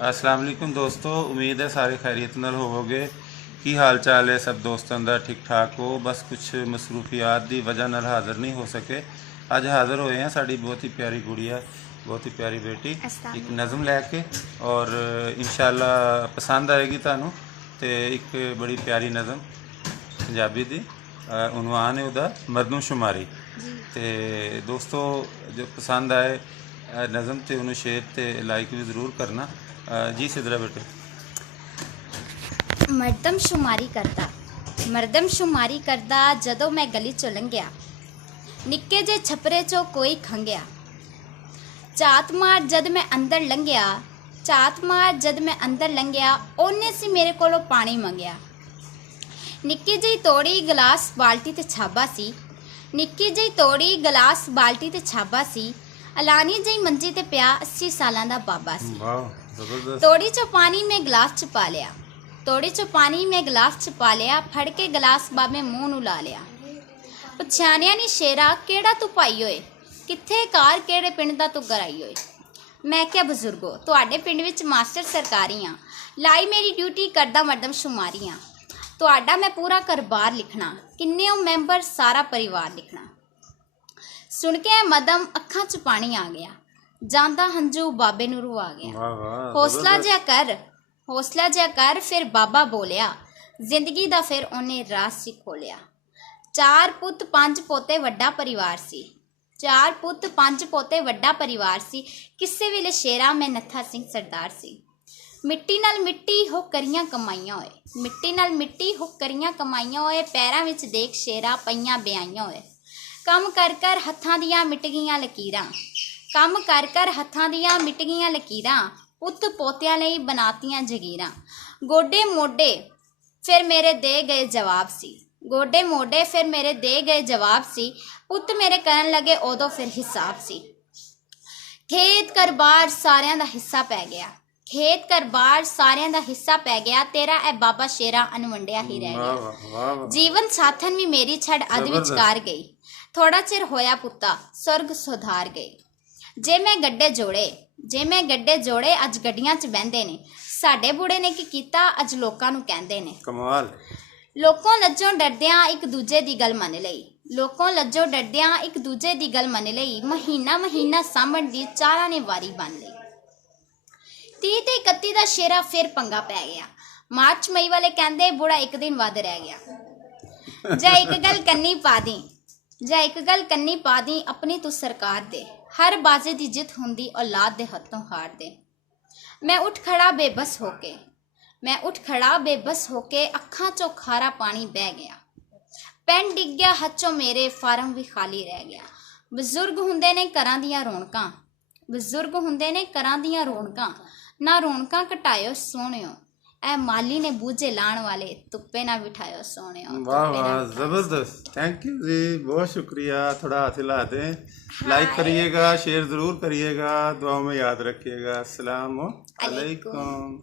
अस्सलाम वालेकुम दोस्तों, उम्मीद है सारे खैरियत नाल होवोगे। की हाल चाल है सब दोस्तों का? ठीक ठाक हो? बस कुछ मसरूफियात की वजह नाल हाज़र नहीं हो सके। अज हाज़र होए हैं साड़ी बहुत ही प्यारी गुड़िया, बहुत ही प्यारी बेटी एक नज़म लैके, और इंशाल्लाह पसंद आएगी तुहानू। तो एक बड़ी प्यारी नज़म पंजाबी दी, उनवान है उहदा मरदमशुमारी। तो दोस्तों जो पसंद आए नज़म तो उन्होंने शेयर तो लाइक भी ज़रूर करना। जी सिदरा बेटे। मरदमशुमारी करदा जदों मैं गली चों लंघिया, निक्के जे छपरे चों कोई खंघिया। झात मार जद मैं अंदर लंघिया, झात मार जद मैं अंदर लंघिया, ओने सी मेरे कोलों पानी मंगिया। निक्की जी तोड़ी गलास बाल्टी ते छाबा सी, निक्की जी तोड़ी गलास बाल्टी ते छाबा सी। अलानी जी मंजी ते पिया 80 सालां दा बाबा सी। तोड़ी चो पानी में गिलास च पा लिया, तोड़ी चो पानी में गिलास च पा लिया। फड़ के गिलास बाबे मूँह नूं ला लिया। पछाणिया नी शेरा केड़ा तू पाई होए, कित्थे कार केड़े पिंड दा तू गराई होए। मैं क्या बजुर्गो तुहाडे पिंड विच मास्टर सरकारी हाँ, लाई मेरी ड्यूटी करदा मरदमशुमारी हाँ। तुहाडा मैं पूरा घर-बार लिखना, किन्ने हो मैंबर सारा परिवार लिखना। सुन के मदम अखां च पानी आ गया, जांदा हंझू बाबे नूं रुआ गया। हौसला जिहा कर, हौसला जिहा कर, फिर बाबा बोलिया। जिंदगी दा फिर उन्हें रास सी खोलिया। 4 पुत्त 5 पोते वड्डा परिवार सी, 4 पुत्त 5 पोते वड्डा परिवार सी। किसे वेले शेरा मैं नत्था सिंह सरदार सी। मिट्टी नाल मिट्टी हो करियां कमाइयां होए, मिट्टी नाल मिट्टी हो करियां कमाइयां होए। पैरां विच देख शेरा पईयां ब्याइयां होए। कम कर कर हत्थां दियां मिट गईयां लकीरां, कम कर कर हत्थां दियां मिट गईयां लकीरां। पुत्त पोतियां लई बनातियां जगीरां। गोडे मोडे फिर मेरे दे गए जवाब सी, गोडे मोडे फिर मेरे दे गए जवाब सी। पुत्त मेरे करन लगे उदों फिर हिसाब सी। खेत कर बार सारियां दा हिस्सा पै गया, खेत कर बार सारियां दा हिस्सा पै गया। तेरा ए बाबा शेरा अनवंडिया ही रह गया। जीवन साथन भी मेरी छड़ अध विचकार गई, थोड़ा चिर होया पुत्ता स्वर्ग सुधार गई। जे मैं गड्डे जोड़े, जे मैं गड्डे जोड़े अज गड्डियां च बहंदे ने। साडे बुढ़े ने की कीता अज लोकां नूं कहंदे ने कमाल। लोकों लज्जों डरदियां एक दूजे दी गल मन लई, लोकों लज्जों डरदियां एक दूजे दी गल मन लई। महीना महीना सामण दी चारा ने वारी बन लई। 30 ते 31 दा शेरा फिर पंगा पै गया। मार्च मई वाले कहंदे बुढ़ा एक दिन वध रह गया। जा एक गल कन्नी पा दी, जा एक गल कन्नी पा दी अपनी तू सरकार दे। हर बाजे दी जित हुंदी औलाद दे हत्थों हार दे। मैं उठ खड़ा बेबस होके, मैं उठ खड़ा बेबस होके। अखां चों खारा पानी बह गया। पेन डिग गया हथ चों मेरे, फार्म भी खाली रह गया। बजुर्ग हुंदे ने घरां दियां रौनकां, बजुर्ग हुंदे ने घरां दियां रौनकां। ना रौनकां घटायो सोहणियो, ऐ माली ने बूझे लाण वाले तुप्पे ना बिठायो सोहणियो। वाह वाह, ज़बरदस्त, थैंक यू जी, बहुत शुक्रिया। थोड़ा हाथ हिला दें, लाइक करिएगा, शेयर ज़रूर करिएगा, दुआओं में याद रखिएगा। अस्सलाम वालेकुम।